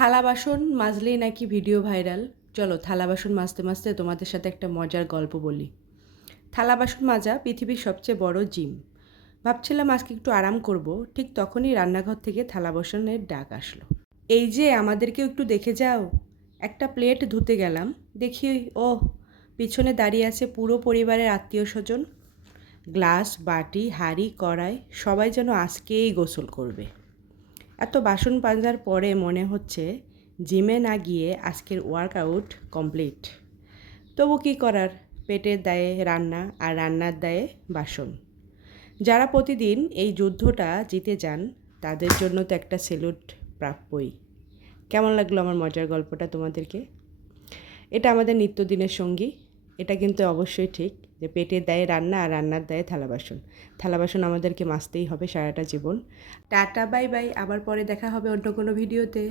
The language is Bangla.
থালা বাসন মাজলেই নাকি ভিডিও ভাইরাল। চলো থালা বাসন মাজতে মাজতে তোমাদের সাথে একটা মজার গল্প বলি। থালা বাসন মাজা পৃথিবীর সবচেয়ে বড় জিম। ভাবছিলাম আজকে একটু আরাম করব, ঠিক তখনই রান্নাঘর থেকে থালা বাসনের ডাক আসলো। এই যে আমাদেরকেও একটু দেখে যাও। একটা প্লেট ধুতে গেলাম, দেখি ও পিছনে দাঁড়িয়ে আছে পুরো পরিবারের আত্মীয় স্বজন। গ্লাস, বাটি, হাঁড়ি, কড়াই সবাই যেন আজকেই গোসল করবে। এত বাসন পাঞ্জার পরে মনে হচ্ছে জিমে না গিয়ে আজকের ওয়ার্কআউট কমপ্লিট। তবু কী করার, পেটের দায়ে রান্না আর রান্নার দায়ে বাসন। যারা প্রতিদিন এই যুদ্ধটা জিতে যান তাদের জন্য তো একটা সেলুট প্রাপ্যই। কেমন লাগলো আমার মজার গল্পটা তোমাদেরকে? এটা আমাদের নিত্যদিনের সঙ্গী। এটা কিন্তু অবশ্যই ঠিক যে পেটের দায়ে রান্না আর রান্নার দায়ে থালা বাসন। থালা বাসন আমাদেরকে মাজতেই হবে সারাটা জীবন। টাটা, বাই বাই, আবার পরে দেখা হবে অন্য কোনো ভিডিওতে।